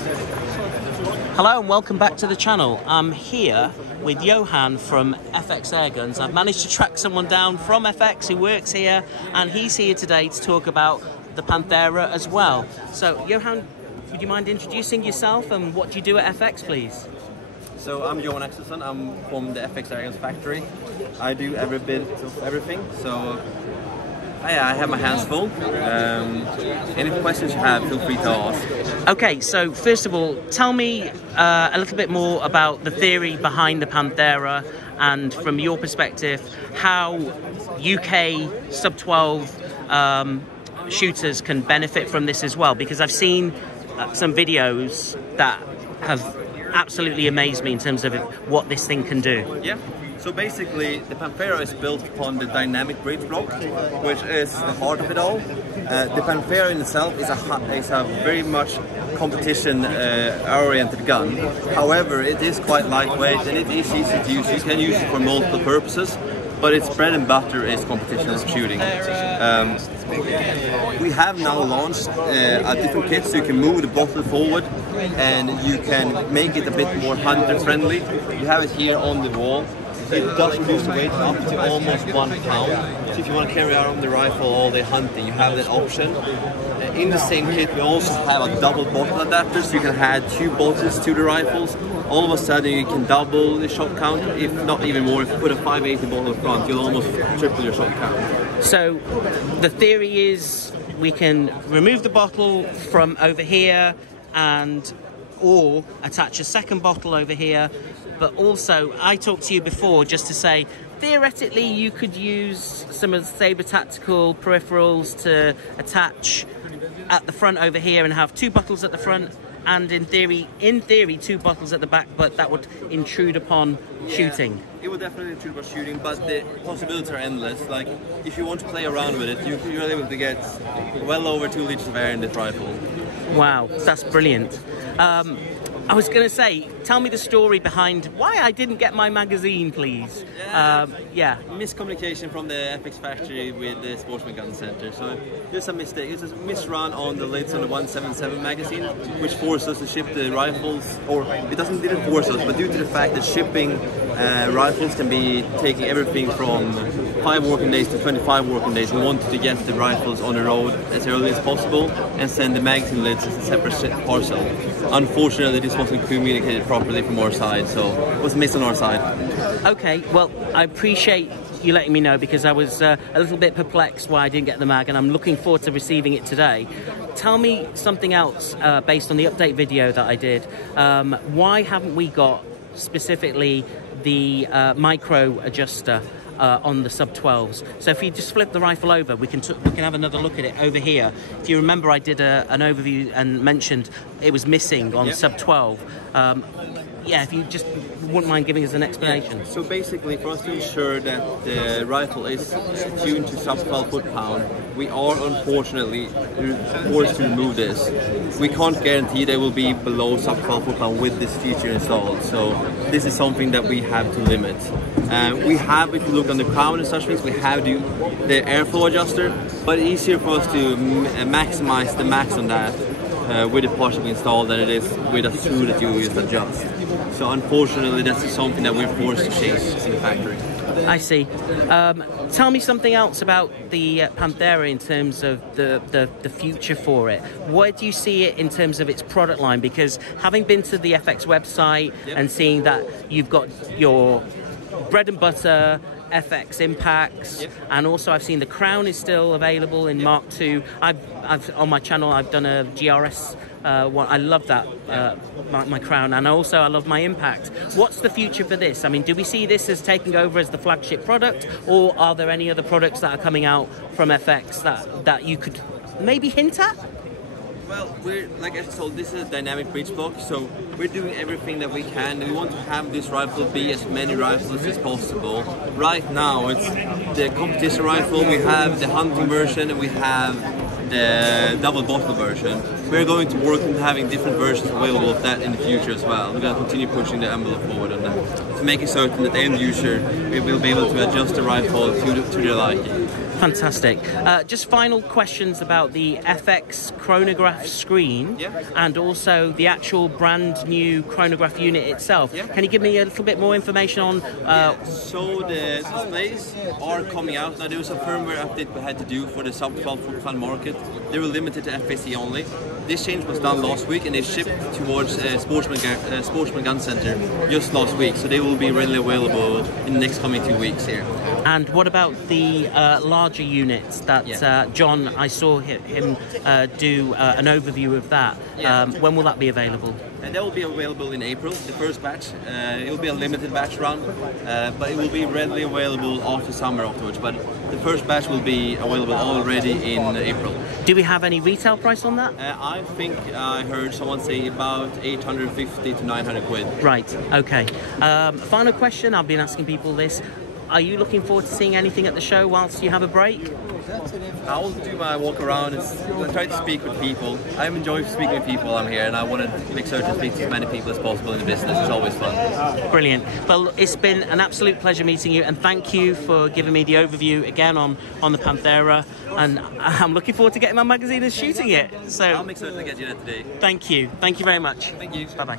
Hello and welcome back to the channel. I'm here with Johan from FX Airguns. I've managed to track someone down from FX who works here, and he's here today to talk about the Panthera as well. So Johan, would you mind introducing yourself and what do you do at FX, please? So I'm Johan Axelsson. I'm from the FX Airguns factory. I do every bit of everything. So I have my hands full. Any questions you have, feel free to ask. Okay, so first of all, tell me a little bit more about the theory behind the Panthera, and from your perspective, how UK sub-12 shooters can benefit from this as well, because I've seen some videos that have absolutely amazed me in terms of what this thing can do. Yeah. So basically, the Panthera is built upon the dynamic breech block, which is the heart of it all. The Panthera in itself is a very much competition-oriented gun. However, it is quite lightweight and it is easy to use. You can use it for multiple purposes, but its bread and butter is competition shooting. We have now launched a different kit, so you can move the bottle forward and you can make it a bit more hunter-friendly. You have it here on the wall. It does reduce the weight up to almost 1 pound. So if you want to carry around the rifle all day hunting, you have that option. In the same kit, we also have a double bottle adapter, so you can add 2 bottles to the rifles. All of a sudden, you can double the shot count, if not even more. If you put a 580 bottle in front, you'll almost triple your shot count. So the theory is we can remove the bottle from over here or attach a second bottle over here. But also, I talked to you before just to say, theoretically, you could use some of the Sabre Tactical peripherals to attach at the front over here and have 2 bottles at the front, and in theory, 2 bottles at the back, but that would intrude upon shooting. It would definitely intrude upon shooting, but the possibilities are endless. Like, if you want to play around with it, you're able to get well over 2 liters of air in this rifle. Wow, that's brilliant. I was going to say, tell me the story behind why I didn't get my magazine, please. Yeah. Miscommunication from the FX factory with the Sportsman Gun Center. So there's a mistake. It's a misrun on the lids on the 177 magazine, which forced us to ship the rifles, or it didn't force us, but due to the fact that shipping rifles can be taking everything from 5 working days to 25 working days, we wanted to get the rifles on the road as early as possible and send the magazine lids as a separate parcel. Unfortunately, this wasn't communicated properly from our side, so it was missed on our side. Okay, well, I appreciate you letting me know, because I was a little bit perplexed why I didn't get the mag, and I'm looking forward to receiving it today. Tell me something else based on the update video that I did. Why haven't we got specifically the micro adjuster on the sub-12s? So if you just flip the rifle over, we can have another look at it over here. If you remember, I did an overview and mentioned it was missing on sub-12. Yeah, if you just wouldn't mind giving us an explanation. Yeah. So basically, for us to ensure that the rifle is tuned to sub-12 foot-pound, we are unfortunately forced to remove this. We can't guarantee they will be below sub-12 foot-pound with this feature installed. So this is something that we have to limit. We have, if you look on the crown and such things, we have the airflow adjuster, but it's easier for us to maximize the max on that with the partially installed than it is with a tool that you just adjust. So unfortunately, that's something that we're forced to change in the factory. I see. Tell me something else about the Panthera in terms of the future for it. Where do you see it in terms of its product line? Because having been to the FX website and seeing that you've got your bread and butter FX impacts, and also I've seen the crown is still available in Mark II. I've on my channel I've done a GRS one. I love that my crown, and also I love my impact. What's the future for this? I mean, do we see this as taking over as the flagship product, or are there any other products that are coming out from FX that you could maybe hint at? Well, like I told, this is a dynamic breech block, so we're doing everything that we can. We want to have this rifle be as many rifles as possible. Right now, it's the competition rifle, we have the hunting version, and we have the double bottle version. We're going to work on having different versions available of that in the future as well. We're going to continue pushing the envelope forward on that, to make it certain that the end user will be able to adjust the rifle to their liking. Fantastic. Just final questions about the FX chronograph screen and also the actual brand new chronograph unit itself. Can you give me a little bit more information on... So the displays are coming out. Now there was a firmware update we had to do for the sub 12 foot fan market. They were limited to FAC only. This change was done last week and they shipped towards Sportsman Gun Center just last week. So they will be readily available in the next coming 2 weeks here. And what about the larger units that John, I saw him do an overview of that. When will that be available? And that will be available in April, the first batch. It will be a limited batch run, but it will be readily available after summer afterwards. But the first batch will be available already in April. Do we have any retail price on that? I think I heard someone say about 850 to 900 quid. Right, okay. Final question, I've been asking people this. Are you looking forward to seeing anything at the show whilst you have a break? I'll do my walk around and try to speak with people. I enjoy speaking with people. I'm here and I want to make certain to speak to as many people as possible in the business. It's always fun. Brilliant. Well, it's been an absolute pleasure meeting you, and thank you for giving me the overview again on the Panthera, and I'm looking forward to getting my magazine and shooting it. So I'll make certain to get you there today. Thank you very much. Thank you. Bye bye.